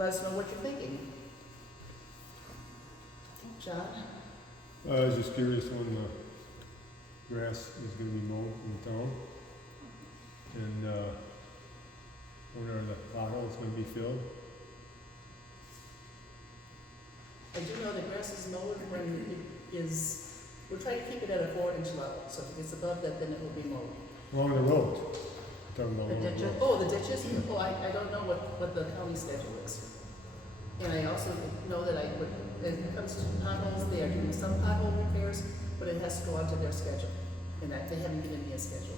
let us know what you're thinking. John? I was just curious when the grass is gonna be mowed in the town. And, when are the potholes gonna be filled? I do know the grass is mowed when it is, we're trying to keep it at a 4-inch level, so if it gets above that, then it will be mowed. Along the road. I'm talking about The along the ditches, road. oh, the ditches, oh, I don't know what the county schedule is. And I also know that when it comes to potholes, they are doing some pothole repairs, but it has to go onto their schedule, and that, they haven't given me a schedule.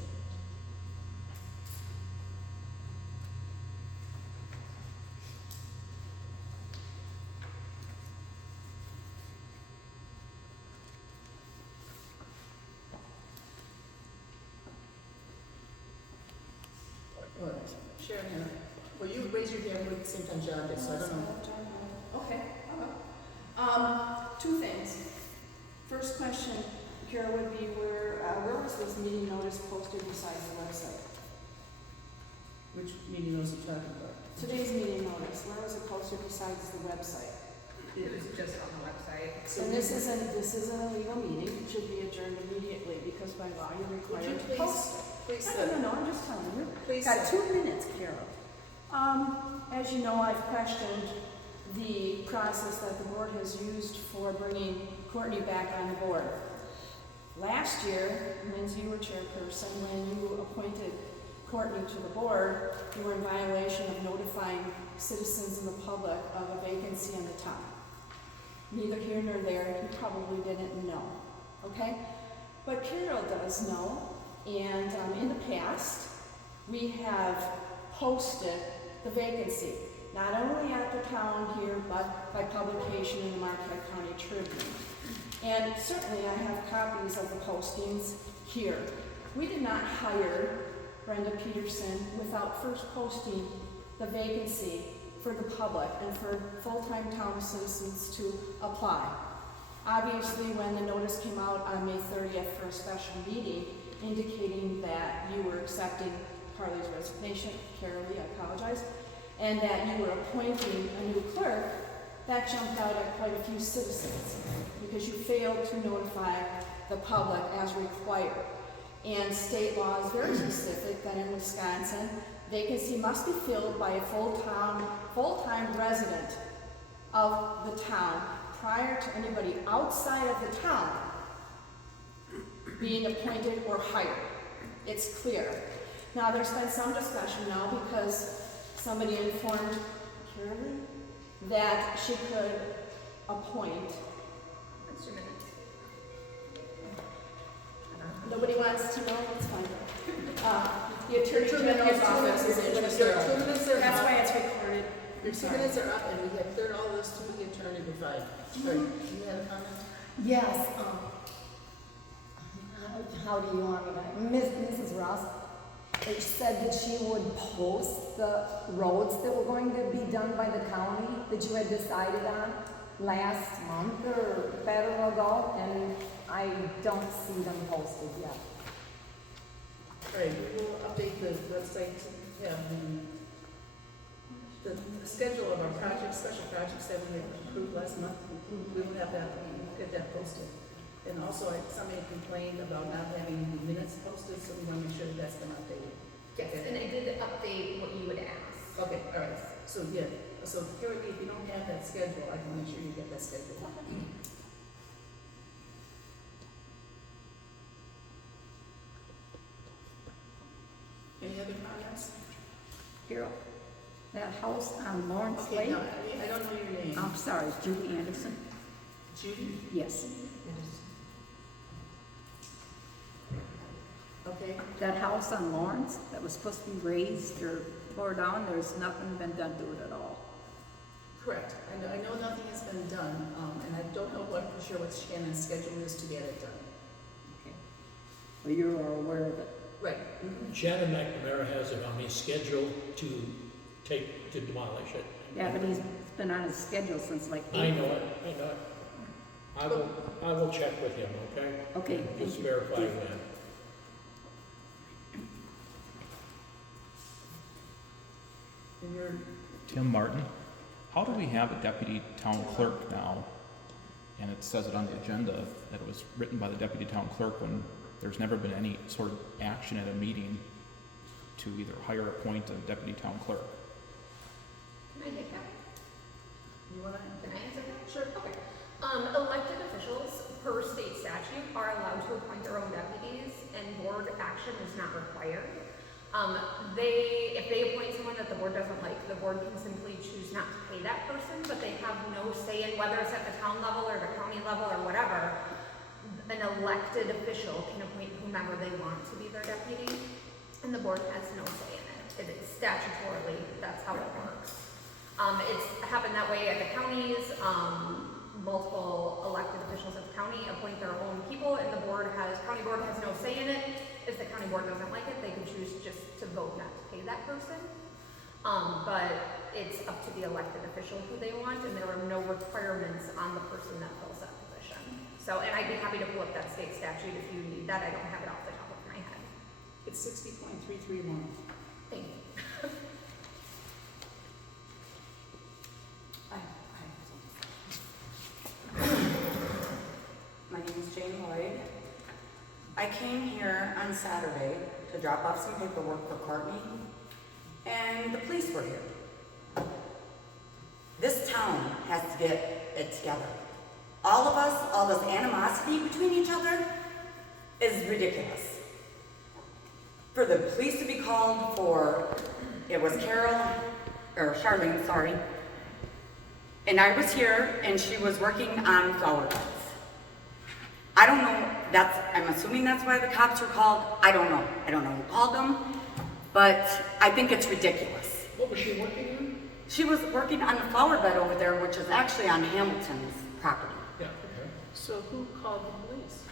Sharon, well, you raise your hand at the same time John did, so I don't know. Okay. Two things. First question, Kara, would be where was this meeting notice posted besides the website? Which meeting was it talking about? Today's meeting notice, where was it posted besides the website? It was just on the website. So this isn't a legal meeting, it should be adjourned immediately because by law you're Would you required to post it. please, No, I'm just telling you. please, Got 2 minutes, Carol. As you know, I've questioned the process that the board has used for bringing Courtney back on the board. Last year, Lindsay, you were chairperson, when you appointed Courtney to the board, you were in violation of notifying citizens and the public of a vacancy in the town. Neither here nor there, you probably didn't know, okay? But Carol does know, and in the past, we have posted the vacancy, not only at the town here, but by publication in the Marquette County Tribune. And certainly I have copies of the postings here. We did not hire Brenda Peterson without first posting the vacancy for the public and for full-time town citizens to apply. Obviously, when the notice came out on May 30th for a special meeting indicating that you were accepting Carly's resignation, Carolee, I apologize, and that you were appointing a new clerk, that jumped out at quite a few citizens because you failed to notify the public as required. And state law is very specific that in Wisconsin, vacancy must be filled by a full-time resident of the town prior to anybody outside of the town being appointed or hired. It's clear. Now, there's been some discussion now because somebody informed Carolee that she could appoint. That's 2 minutes. Nobody wants to know, it's fine. The Attorney General's office is interested. Your 2 minutes are That's up. why it's recorded. Your 2 minutes are up, and we have cleared all this to the attorney provide. Sorry, you had a comment? Yes, how do you want me to, Mrs. Ross, it said that she would post the roads that were going to be done by the county that you had decided on last month or better ago, and I don't see them posted yet. All right, we will update the website to have the schedule of our projects, special projects that we approved last month. We will have that, get that posted. And also, somebody complained about not having the minutes posted, so we want to make sure that that's been updated. Yes, and I did update what you would ask. Okay, all right. So, yeah, so Carolee, if you don't have that schedule, I can make sure you get that schedule. Any other comments? Carol, that house on Lawrence Okay, Lake, no, I don't know your name. I'm sorry, Judy Anderson? Judy? Yes. Okay, That house on Lawrence that was supposed to be raised or tore down, there's nothing been done to it at all. correct. I know nothing has been done, and I don't know what, for sure what Shannon's schedule is to get it done. Okay. Well, you are aware of it. Right. Shannon McNamara has it on his schedule to demolish it. Yeah, but he's been on his schedule since like I April. know it. I will check with him, okay? Okay, Just thank you. verifying that. And you're, Tim Martin. How do we have a deputy town clerk now? And it says it on the agenda that it was written by the deputy town clerk when there's never been any sort of action at a meeting to either hire or appoint a deputy town clerk. Can I take that? You wanna? Can I answer that? Sure. Okay. Elected officials, per state statute, are allowed to appoint their own deputies, and board action is not required. If they appoint someone that the board doesn't like, the board can simply choose not to pay that person, but they have no say in whether it's at the town level or the county level or whatever. An elected official can appoint whomever they want to be their deputy, and the board has no say in it. It is statutorily, that's how it works. It's happened that way at the counties. Multiple elected officials at the county appoint their own people, and the county board has no say in it. If the county board doesn't like it, they can choose just to vote not to pay that person. But it's up to the elected official who they want, and there are no requirements on the person that fills that position. So, and I'd be happy to pull up that state statute if you need that. I don't have it off the top of my head. It's 60.331. Thank you. My name is Jane Lloyd. I came here on Saturday to drop off some paperwork for Courtney, and the police were here. This town has to get it together. All of us, all this animosity between each other is ridiculous. For the police to be called for, it was Charlene, sorry, and I was here and she was working on flower beds. I don't know, I'm assuming that's why the cops were called. I don't know. I don't know who called them, but I think it's ridiculous. What was she working on? She was working on the flower bed over there, which is actually on Hamilton's property. Yeah, okay. So who called the police?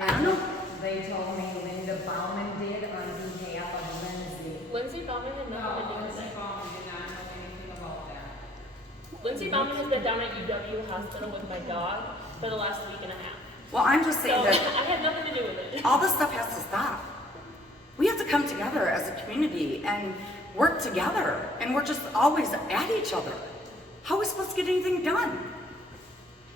I don't know. They told me Linda Bauman did on behalf of Lindsay. Lindsay Bauman had nothing to do with it. Bauman did not know anything about that. Lindsay Bauman has been down at UW Hospital with my dog for the last week and a half. Well, I'm just So saying I that had nothing to do with it. all this stuff has to stop. We have to come together as a community and work together, and we're just always at each other. How are we supposed to get anything done?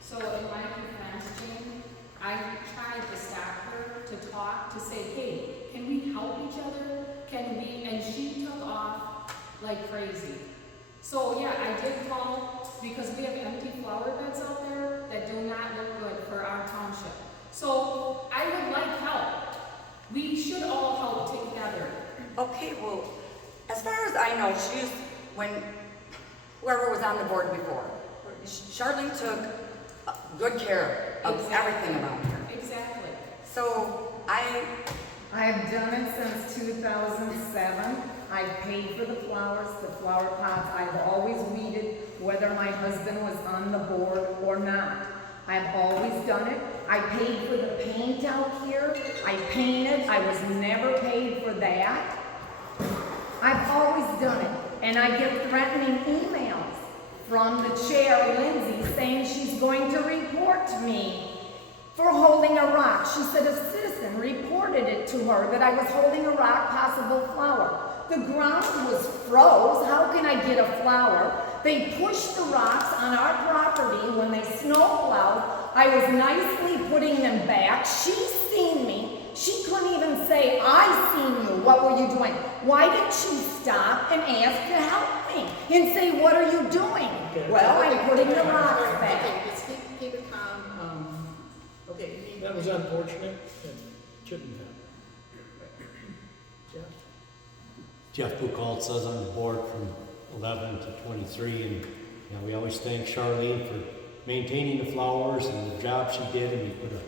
So in my defense, Jane, I tried to stop her, to talk, to say, hey, can we help each other? And she took off like crazy. So yeah, I did call because we have empty flower beds out there that do not look good for our township. So I would like help. We should all help together. Okay, well, as far as I know, whoever was on the board before, Charlene took good care of everything around here. Exactly. So I've done it since 2007. I've paid for the flowers, the flower pots. I've always weeded whether my husband was on the board or not. I've always done it. I paid for the paint out here. I painted. I was never paid for that. I've always done it. And I get threatening emails from the chair, Lindsay, saying she's going to report me for holding a rock. She said a citizen reported it to her that I was holding a rock, possible flower. The ground was froze. How can I get a flower? They pushed the rocks on our property when they snowplowed. I was nicely putting them back. She seen me. She couldn't even say, I seen you. What were you doing? Why didn't she stop and ask to help me and say, what are you doing? Well, I'm putting the rocks back. Okay, let's keep it calm. Okay, you need. That was unfortunate and shouldn't have. Jeff? Jeff Buchholz says on the board from 11 to 23, and we always thank Charlene for maintaining the flowers and the job she did, and we put a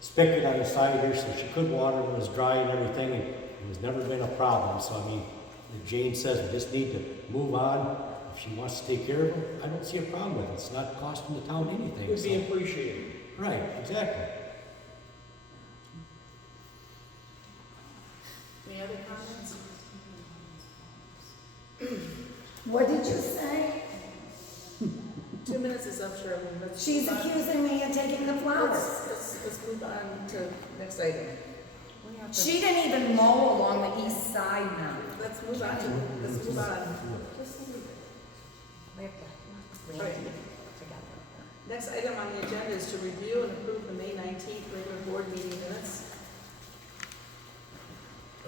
spigot on the side here so she could water when it was dry and everything, and it has never been a problem. So I mean, if Jane says we just need to move on. If she wants to take care of it, I don't see a problem with it. It's not costing the town anything. It would be so. appreciated. Right, exactly. Any other comments? What did you say? 2 minutes is up, Shirley. Let's She's move on. accusing me of taking the flowers. Let's move on to next item. We have to- She didn't even mow along the east side now. Let's move on. Let's move on. Right. Next item on the agenda is to review and approve the May 19th regular board meeting minutes.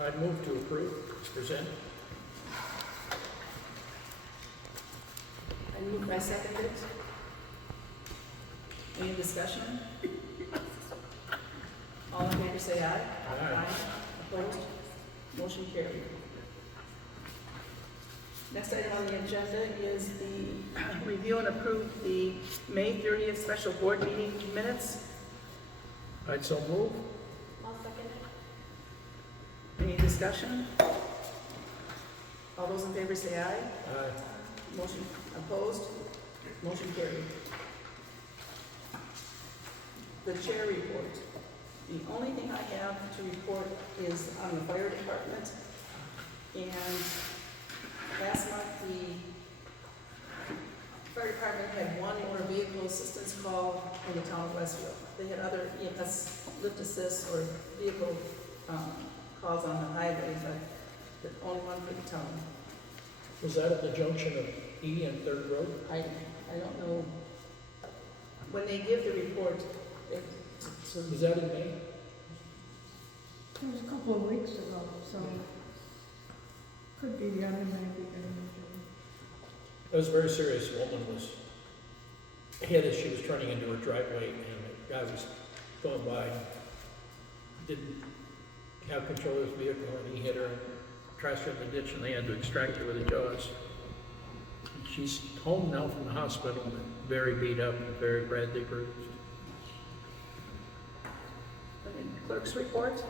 I'd move to approve, present. I move by seconded. Any discussion? All in favor say aye. Aye. Opposed? Motion carried. Next item on the agenda is the review and approve the May 30th special board meeting minutes. I'd so move. I'll second it. Any discussion? All those in favor say aye. Aye. Motion opposed? Motion carried. The chair report. The only thing I have to report is on the fire department. And last month, the fire department had one motor vehicle assistance call in the town of Westfield. They had other EMS lift assist or vehicle calls on the highway, but the only one for the town. Was that at the junction of E and Third Road? I don't know. When they give the report, So was that in May? It was a couple of weeks ago, so could be the other maybe. It was a very serious. Woman was hit as she was turning into her driveway, and the guy was going by, didn't have control of his vehicle, and he hit her, crashed her in the ditch, and they had to extract her with the jaws. She's home now from the hospital, very beat up and very badly bruised. Clerk's report.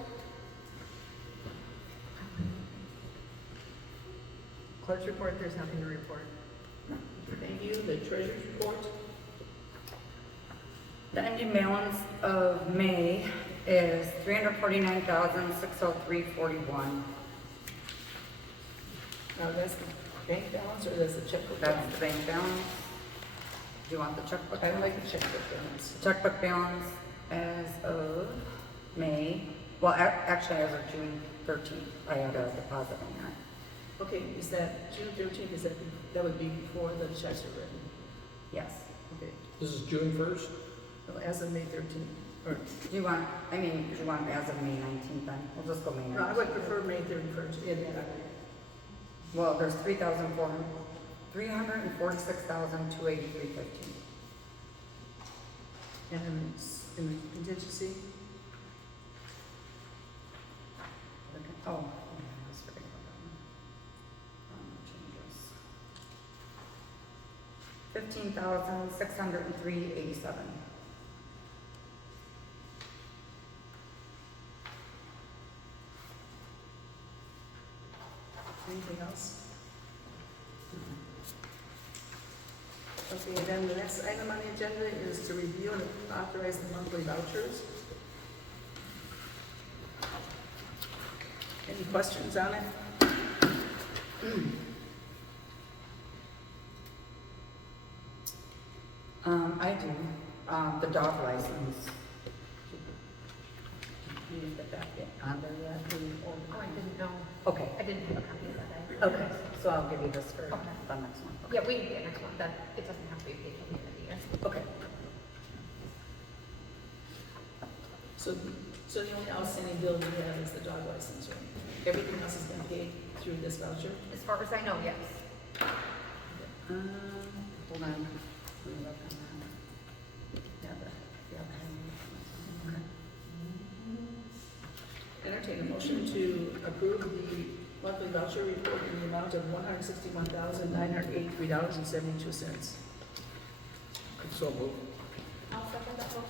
Clerk's report, there's nothing to report. Thank you. The treasurer's report. The ending balance of May is $349,603.41. Now, that's the bank balance or that's the checkbook That's balance? the bank balance. Do you want the checkbook? I like the checkbook balance. Checkbook balance as of May, well, actually as of June 13th, I had a deposit in there. Okay, is that June 13th? Is that would be before the checks are written? Yes. Okay. This is June 1st? So as of May 13th. Or, Do you want, do you want as of May 19th then? We'll just go May 19th. no, I would prefer May 31st. Yeah, Well, there's $346,283.15. and in the contingency. Oh, yeah, I was forgetting about that one. Changes. $15,603.87. Anything else? Okay, then the next item on the agenda is to review and authorize the monthly vouchers. Any questions on it? I do. The dog license. You didn't get that yet on there yet? Oh, I didn't know. Okay, I didn't have a copy of that. okay, so I'll give you this for Okay. the next one. Yeah, we can get next one, that, it doesn't have to be paid till the end of the year. Okay. So the only outstanding bill we have is the dog license, right? Everything else has been paid through this voucher? As far as I know, yes. Hold on. Let me look on that. Entertain a motion to approve the monthly voucher report in the amount of $161,983.72. So move. I'll second that motion.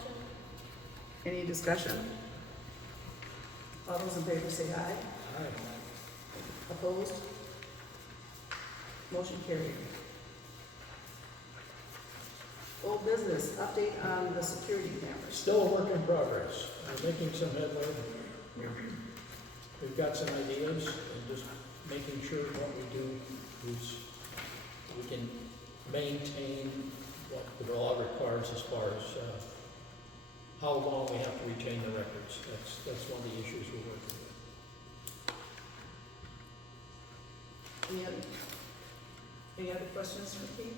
Any discussion? All those in favor say aye. Aye. Opposed? Motion carried. Old business, update on the security cameras. Still a work in progress. We're making some headway. We've got some ideas, and just making sure what we do is we can maintain what the law requires as far as how long we have to retain the records. That's one of the issues we're working with. Any other questions for Keith?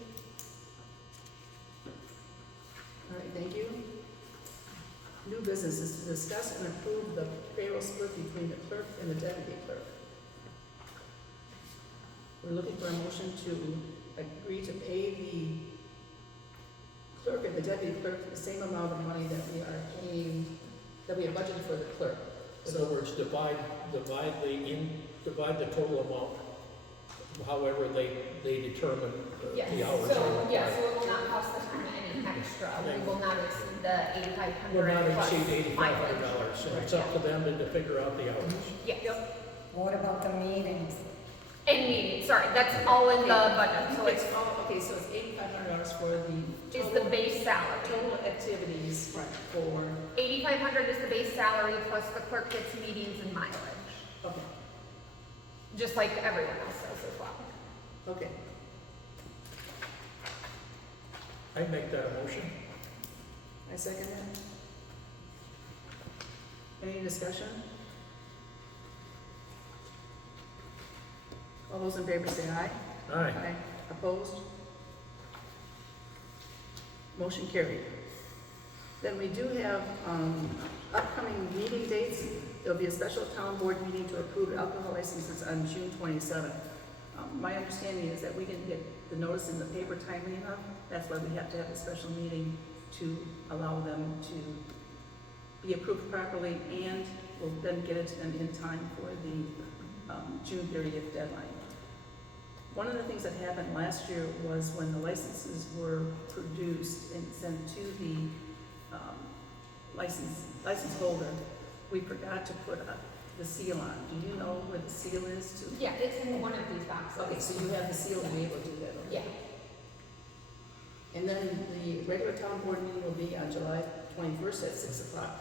thank you. New business is to discuss and approve the payroll split between the clerk and the deputy clerk. We're looking for a motion to agree to pay the clerk and the deputy clerk the same amount of money that we are paying, that we have budgeted for the clerk. In other words, divide the total amount, however they determine Yes, the hours. so, are yeah, required. so it will not cost the town any extra. We will not exceed the $8,500 Will not plus exceed mileage. $8,500, so it's up to them to figure out the hours. Yes. What about the meetings? And meetings, sorry, that's all in the budget, so it's, Okay, so it's $8,500 for the is the base salary. total activities for, 8,500 is the base salary, plus the clerk gets meetings and mileage, okay, just like everyone else does as well. okay. I'd make that a motion. I second that. Any discussion? All those in favor say aye. Aye. Opposed? Motion carried. Then we do have, upcoming meeting dates. There'll be a special town board meeting to approve alcohol licenses on June 27th. My understanding is that we didn't get the notice in the paper timely enough. That's why we have to have a special meeting to allow them to be approved properly, and we'll then get it to them in time for the June 30th deadline. One of the things that happened last year was when the licenses were produced and sent to the license holder, we forgot to put the seal on. Do you know where the seal is to? Yeah, it's in one of these boxes. Okay, so you have the seal to be able to do that, okay? Yeah. And then the regular town board meeting will be on July 21st at 6 o'clock.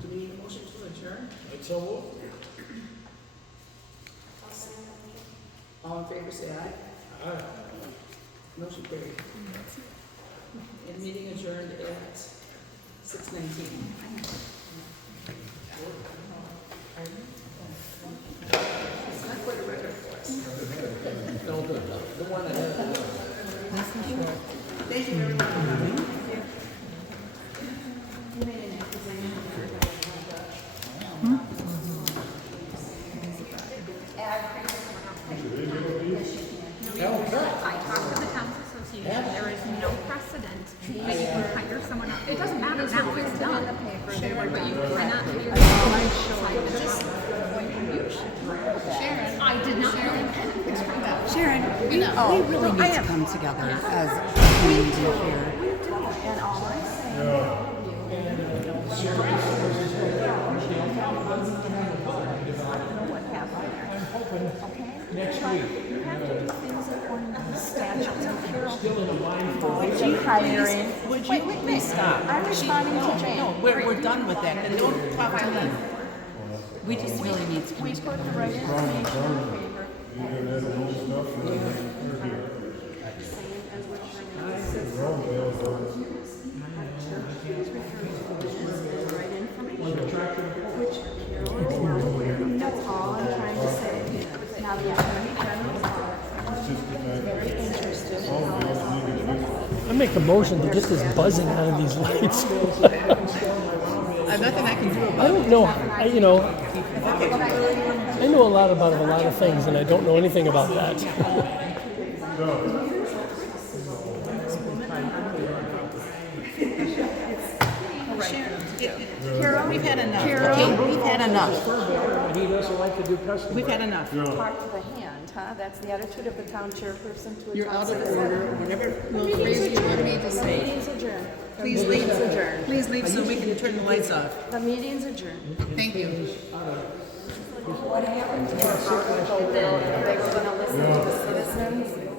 Do we need a motion to adjourn? I'd so move. All in favor, say aye. Aye. Motion carried. And meeting adjourned at 6:19. It's not quite a record for us. No, the one ahead. Thank you, everyone. I talked to the Towns Association, there is no precedent that you can hire someone else. It doesn't matter now, it's done. But you cannot do your Sharon, I did not know. Sharon, we really need to come together as a community here. And all I'm saying, what happened there. Okay? Next week. You have to do things according to the statutes and Carol. Still in the line for. Would you hiring? Would you please stop? I'm responding to Jane. No, we're done with that, then don't talk to me. We just really need to come We together. put the right information in the paper. You gonna have the old stuff or here? Same as what China Wrong, Dale, but Please refer to the right information. Which Carol is aware of. That's all I'm trying to say. Now, the Attorney General's it's just the fact very that interested in all how the this other niggas, I make a motion to get this buzzing out of these lights. Nothing I can do I about don't know, I know a lot about a lot of things, and I don't know anything about that. Carol, we've had enough. Okay, we've had enough. And he doesn't like to do customers. We've had enough. talk to the hand, huh? That's the attitude of the town chairperson to a You're town out of citizen. order. Whatever will raise you want me to say. Meeting's adjourned. Please The leave. meeting's adjourned. Please leave so we can turn the lights off. The meeting's adjourned. Thank you. What happened to our article that they were gonna listen to the citizens?